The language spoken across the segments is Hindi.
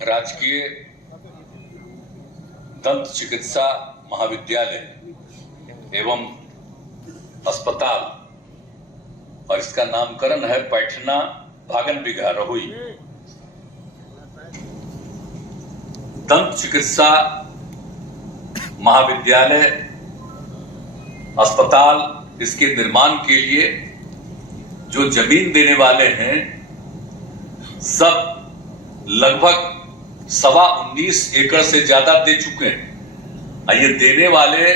राजकीय दंत चिकित्सा महाविद्यालय एवं अस्पताल और इसका नामकरण है पैठना भागन बिघा रहुई। दंत चिकित्सा महाविद्यालय अस्पताल इसके निर्माण के लिए जो जमीन देने वाले हैं सब लगभग 19.25 एकड़ से ज्यादा दे चुके हैं। ये देने वाले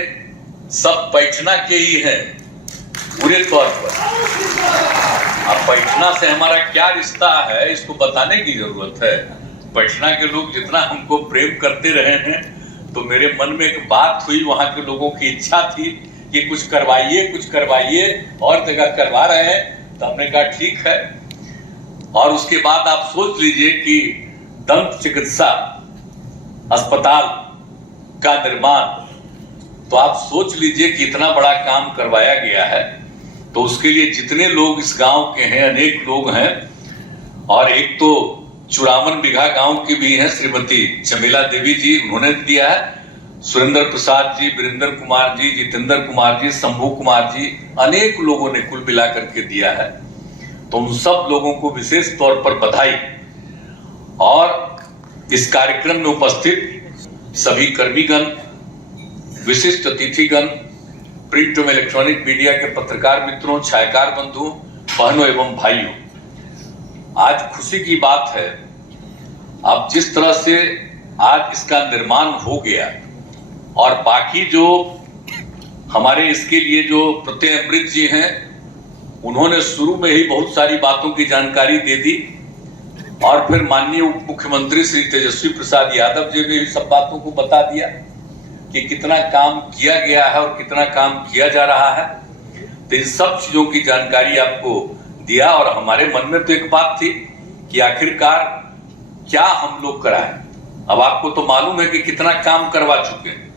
सब पैठना के ही हैं पूरे तौर पर। अब पैठना से हमारा क्या रिश्ता है इसको बताने की जरूरत है। पैठना के लोग जितना हमको प्रेम करते रहे हैं, तो मेरे मन में एक बात हुई, वहां के लोगों की इच्छा थी कि कुछ करवाइए और जगह करवा रहे हैं, तो हमने कहा ठीक है। और उसके बाद आप सोच लीजिए कि दंत चिकित्सा अस्पताल का निर्माण, तो आप सोच लीजिए कि इतना बड़ा काम करवाया गया है। तो उसके लिए जितने लोग इस गांव के हैं, अनेक लोग हैं, और एक तो 54 बीघा गांव की भी हैं श्रीमती चमेला देवी जी, उन्होंने दिया है। सुरेंद्र प्रसाद जी, वीरेंद्र कुमार जी, जितेंद्र कुमार जी, शंभू कुमार जी, अनेक लोगों ने कुल मिलाकर के दिया है। तो उन सब लोगों को विशेष तौर पर बधाई। और इस कार्यक्रम में उपस्थित सभी कर्मीगण, विशिष्ट अतिथिगण, प्रिंट एवं इलेक्ट्रॉनिक मीडिया के पत्रकार मित्रों, छायाकार बंधुओं, बहनों एवं भाइयों, आज खुशी की बात है। अब जिस तरह से आज इसका निर्माण हो गया और बाकी जो हमारे इसके लिए जो प्रत्यय अमृत जी हैं, उन्होंने शुरू में ही बहुत सारी बातों की जानकारी दे दी, और फिर माननीय उप मुख्यमंत्री श्री तेजस्वी प्रसाद यादव जी ने भी सब बातों को बता दिया कि कितना काम किया गया है और कितना काम किया जा रहा है। तो इन सब चीजों की जानकारी आपको दिया। और हमारे मन में तो एक बात थी कि आखिरकार क्या हम लोग कराएं। अब आपको तो मालूम है कि कितना काम करवा चुके हैं,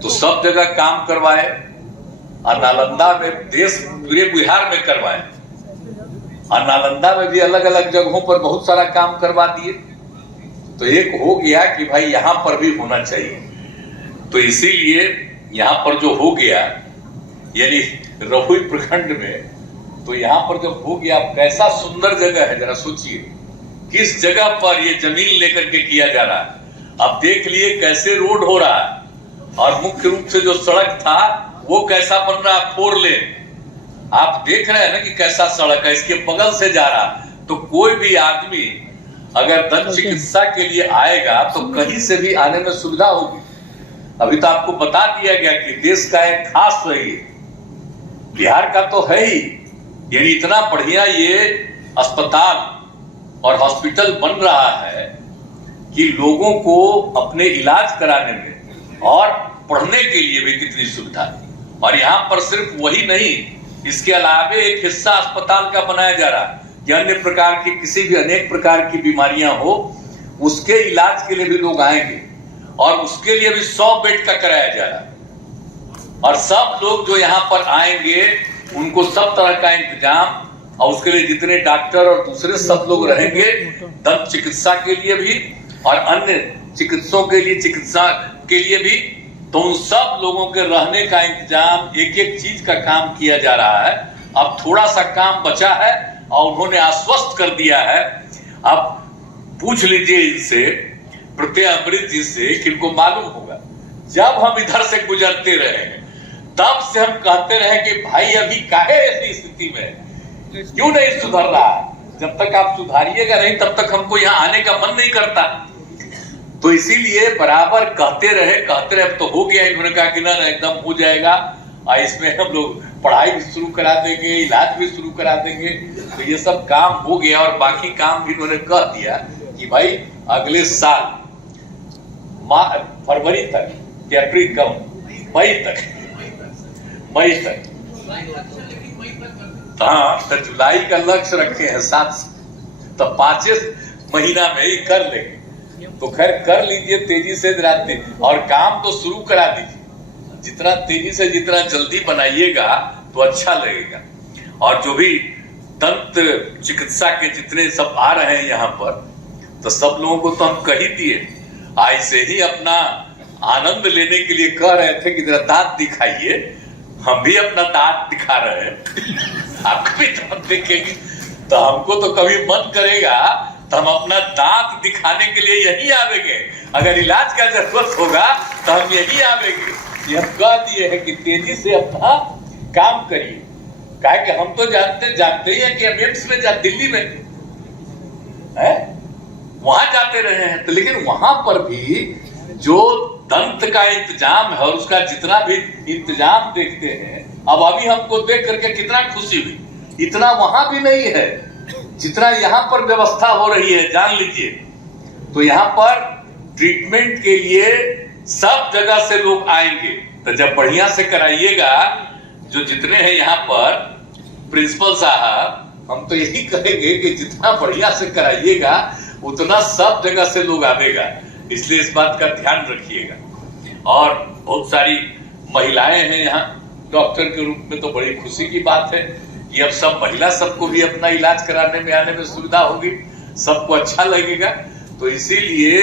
तो सब जगह काम करवाए, और नालंदा में, देश पूरे बिहार में करवाए, और नालंदा में भी अलग अलग जगहों पर बहुत सारा काम करवा दिए। तो एक हो गया कि भाई यहां पर भी होना चाहिए। तो इसीलिए यहां पर जो हो गया, यानी रहुई प्रखंड में, तो यहां पर जब हो गया, कैसा सुंदर जगह है, जरा सोचिए किस जगह पर ये जमीन लेकर के किया जा रहा है। अब देख लिए कैसे रोड हो रहा है, और मुख्य रूप से जो सड़क था वो कैसा बन रहा है, 4 लेन। आप देख रहे हैं ना कि कैसा सड़क है, इसके बगल से जा रहा। तो कोई भी आदमी अगर दंत चिकित्सा के लिए आएगा तो कहीं से भी आने में सुविधा होगी। अभी तो आपको बता दिया गया कि देश का एक खास रही है, बिहार का तो है ही, यानी इतना बढ़िया ये अस्पताल और हॉस्पिटल बन रहा है कि लोगों को अपने इलाज कराने में और पढ़ने के लिए भी कितनी सुविधा है। और यहाँ पर सिर्फ वही नहीं, इसके अलावे एक हिस्सा अस्पताल का बनाया जा रहा है कि अन्य प्रकार की किसी भी अनेक प्रकार की बीमारियां हो, उसके इलाज के लिए भी लोग आएंगे, और उसके लिए भी 100 बेड का कराया जा रहा है। और सब लोग जो यहाँ पर आएंगे उनको सब तरह का इंतजाम, और उसके लिए जितने डॉक्टर और दूसरे सब लोग रहेंगे दंत चिकित्सा के लिए भी और अन्य चिकित्सकों के लिए, चिकित्सा के लिए भी, तो उन सब लोगों के रहने का इंतजाम, एक एक चीज का काम किया जा रहा है। अब थोड़ा सा काम बचा है और उन्होंने आश्वस्त कर दिया है। अब पूछ लीजिए इनसे, प्रत्यय अमृत जी से, कि इनको मालूम होगा, जब हम इधर से गुजरते रहे तब से हम कहते रहे कि भाई अभी काहे ऐसी स्थिति में, क्यों नहीं सुधर रहा है। जब तक आप सुधारिएगा नहीं तब तक हमको यहाँ आने का मन नहीं करता। तो इसीलिए बराबर कहते रहे। अब तो हो गया, इन्होंने कहा कि ना एकदम हो जाएगा, और इसमें हम लोग पढ़ाई भी शुरू करा देंगे, इलाज भी शुरू करा देंगे। तो ये सब काम हो गया, और बाकी काम भी इन्होंने कह दिया कि भाई अगले साल फरवरी तक या अप्रैल का मई तक हाँ, तो जुलाई का लक्ष्य रखे हैं 7, तो 5 महीना में ही कर लेंगे। तो खैर कर लीजिए तेजी से, और काम तो शुरू करा दीजिए। जितना तेजी से, जितना जल्दी बनाइएगा तो अच्छा लगेगा। और जो भी दंत चिकित्सा के जितने सब आ रहे हैं यहाँ पर, तो सब लोगों को तो हम कह ही दिए, ऐसे ही अपना आनंद लेने के लिए कह रहे थे कि जरा दांत दिखाइए, हम भी अपना दांत दिखा रहे हैं। आप भी दांत देखेंगे तो हमको तो कभी मन करेगा तो हम अपना दांत दिखाने के लिए यही आवेंगे, अगर इलाज का जरूरत होगा तो हम यही आवेंगे। ये हम कह दिए हैं कि तेजी से अपना काम करिए, कहा कि हम तो जानते ही हैं कि एम्स में दिल्ली में है, वहां जाते रहे हैं, तो लेकिन वहां पर भी जो दंत का इंतजाम है और उसका जितना भी इंतजाम देखते हैं, अब अभी हमको देख करके कितना खुशी हुई, इतना वहां भी नहीं है जितना यहाँ पर व्यवस्था हो रही है, जान लीजिए। तो यहाँ पर ट्रीटमेंट के लिए सब जगह से लोग आएंगे, तो जब बढ़िया से कराइएगा, जो जितने हैं यहाँ पर प्रिंसिपल साहब, हम तो यही कहेंगे कि जितना बढ़िया से कराइएगा उतना सब जगह से लोग आवेगा, इसलिए इस बात का ध्यान रखिएगा। और बहुत सारी महिलाएं हैं यहाँ डॉक्टर के रूप में, तो बड़ी खुशी की बात है कि अब सब महिला सबको भी अपना इलाज कराने में आने में सुविधा होगी, सबको अच्छा लगेगा। तो इसीलिए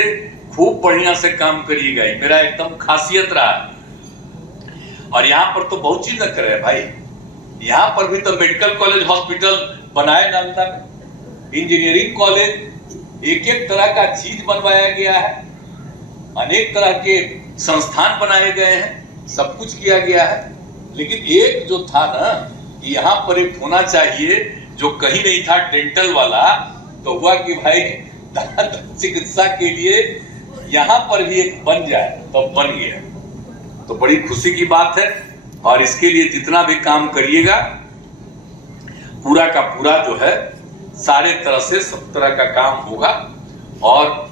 खूब बढ़िया से काम करिएगा, मेरा एकदम खासियत रहा। और यहाँ पर तो बहुत चीज न करे भाई, यहाँ पर भी तो मेडिकल कॉलेज हॉस्पिटल बनाए नालंदा में, इंजीनियरिंग कॉलेज, एक एक तरह का चीज बनवाया गया है, अनेक तरह के संस्थान बनाए गए हैं, सब कुछ किया गया है। लेकिन एक जो था ना कि यहाँ पर एक होना चाहिए जो कहीं नहीं था, डेंटल वाला, तो हुआ कि भाई दांत चिकित्सा के लिए यहाँ पर भी एक बन जाए, तो बन गया, तो बड़ी खुशी की बात है। और इसके लिए जितना भी काम करिएगा पूरा का पूरा जो है सारे तरह से सब तरह का काम होगा, और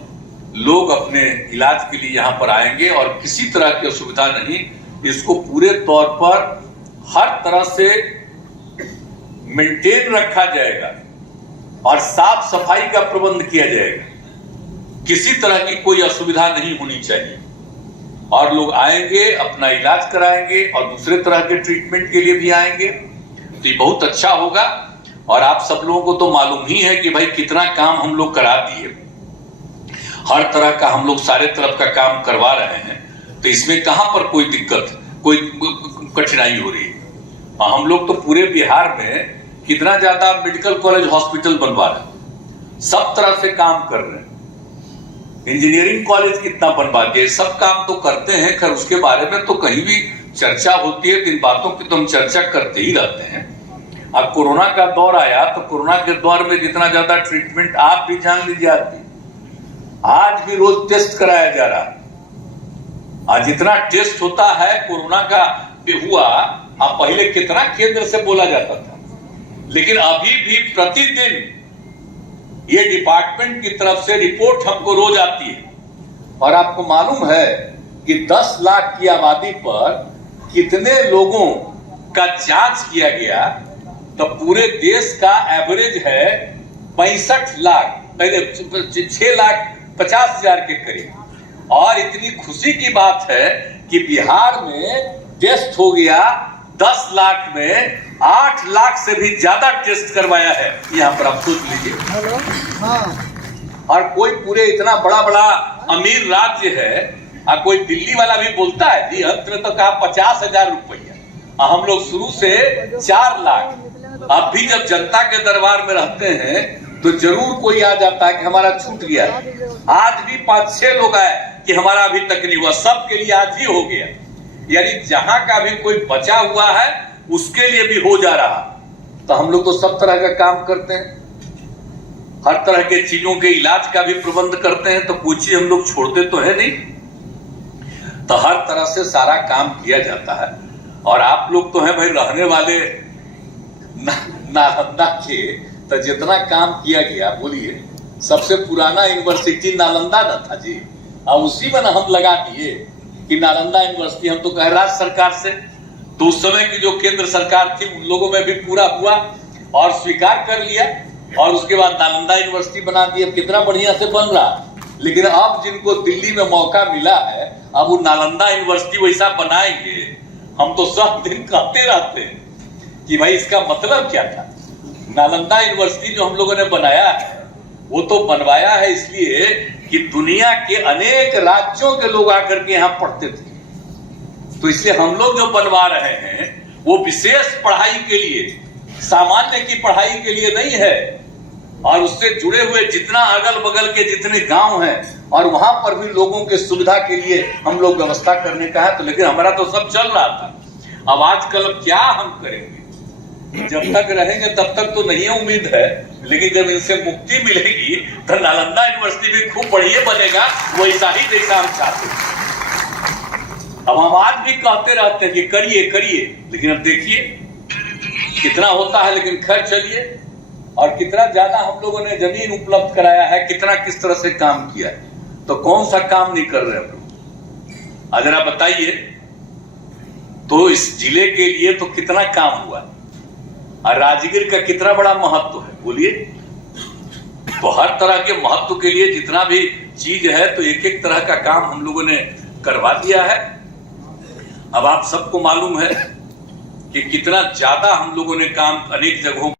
लोग अपने इलाज के लिए यहाँ पर आएंगे और किसी तरह की असुविधा नहीं, इसको पूरे तौर पर हर तरह से मेंटेन रखा जाएगा और साफ सफाई का प्रबंध किया जाएगा, किसी तरह की कोई असुविधा नहीं होनी चाहिए। और लोग आएंगे, अपना इलाज कराएंगे और दूसरे तरह के ट्रीटमेंट के लिए भी आएंगे, तो ये बहुत अच्छा होगा। और आप सब लोगों को तो मालूम ही है कि भाई कितना काम हम लोग करा दिए, हर तरह का हम लोग सारे तरफ का काम करवा रहे हैं, तो इसमें कहां पर कोई दिक्कत, कोई कठिनाई हो रही है। हम लोग तो पूरे बिहार में कितना ज्यादा मेडिकल कॉलेज हॉस्पिटल बनवा रहे हैं, सब तरह से काम कर रहे हैं, इंजीनियरिंग कॉलेज कितना बनवा दिए, सब काम तो करते हैं। खैर उसके बारे में तो कहीं भी चर्चा होती है, इन बातों की तो हम चर्चा करते ही रहते हैं। अब कोरोना का दौर आया, तो कोरोना के दौर में जितना ज्यादा ट्रीटमेंट, आप भी जान लीजिए, आज भी रोज टेस्ट कराया जा रहा है, आज जितना टेस्ट होता है कोरोना का हुआ, अब पहले कितना केंद्र से बोला जाता था, लेकिन अभी भी प्रतिदिन ये डिपार्टमेंट की तरफ से रिपोर्ट हमको रोज आती है। और आपको मालूम है कि 10 लाख की आबादी पर कितने लोगों का जांच किया गया, तो पूरे देश का एवरेज है 65 लाख, पहले 6,50,000 के करीब। और इतनी खुशी की बात है कि बिहार में टेस्ट हो गया 10 लाख में 8 लाख से भी ज्यादा टेस्ट करवाया है, यहाँ पर आप सोच लीजिए। और कोई पूरे इतना बड़ा बड़ा अमीर राज्य है, कोई दिल्ली वाला भी बोलता है जी अंत में तो कहा 50,000 रुपया, हम लोग शुरू से 4 लाख। अब भी जब जनता के दरबार में रहते हैं तो जरूर कोई आ जाता है कि हमारा छूट गया है। आज भी 5-6 लोग आए कि हमारा अभी तक नहीं हुआ, सबके लिए आज ही हो गया। यानी जहां का भी कोई बचा हुआ है उसके लिए भी हो जा रहा। तो हम लोग तो सब तरह का काम करते हैं, हर तरह के चीजों के इलाज का भी प्रबंध करते हैं, तो कोई चीज हम लोग छोड़ते तो है नहीं, तो हर तरह से सारा काम किया जाता है। और आप लोग तो हैं भाई रहने वाले नालंदा के, तो जितना काम किया गया, बोलिए सबसे पुराना यूनिवर्सिटी नालंदा न था जी, और उसी में हम लगा दिए कि नालंदा यूनिवर्सिटी, हम तो कह राज्य सरकार से, तो उस समय की जो केंद्र सरकार थी उन लोगों में भी पूरा हुआ और स्वीकार कर लिया, और उसके बाद नालंदा यूनिवर्सिटी बना दी। अब कितना बढ़िया से बन रहा। लेकिन अब जिनको दिल्ली में मौका मिला है, अब वो नालंदा यूनिवर्सिटी वैसा बनाएंगे। हम तो सब दिन कहते रहते हैं कि भाई इसका मतलब क्या था। नालंदा यूनिवर्सिटी जो हम लोगों ने बनाया है, वो तो बनवाया है इसलिए कि दुनिया के अनेक राज्यों के लोग आकर के यहाँ पढ़ते थे। तो इसलिए हम लोग जो बनवा रहे हैं वो विशेष पढ़ाई के लिए, सामान्य की पढ़ाई के लिए नहीं है। और उससे जुड़े हुए जितना अगल बगल के जितने गांव हैं और वहां पर भी लोगों के सुविधा के लिए हम लोग व्यवस्था करने का है। तो लेकिन हमारा तो सब चल रहा था। अब आजकल क्या हम करेंगे? जब तक रहेंगे तब तक तो नहीं उम्मीद है, लेकिन जब इनसे मुक्ति मिलेगी तो नालंदा यूनिवर्सिटी भी खूब बढ़िया बनेगा, वैसा ही जैसा हम चाहते हैं। अब हम आज भी कहते रहते हैं कि करिए करिए, लेकिन अब देखिए कितना होता है। लेकिन खैर चलिए, और कितना ज्यादा हम लोगों ने जमीन उपलब्ध कराया है, कितना किस तरह से काम किया है। तो कौन सा काम नहीं कर रहे हम लोग? जरा बताइए। तो इस जिले के लिए तो कितना काम हुआ, और राजगीर का कितना बड़ा महत्व है, बोलिए। तो हर तरह के महत्व के लिए जितना भी चीज है, तो एक एक तरह का काम हम लोगों ने करवा दिया है। अब आप सबको मालूम है कि कितना ज्यादा हम लोगों ने काम अनेक जगहों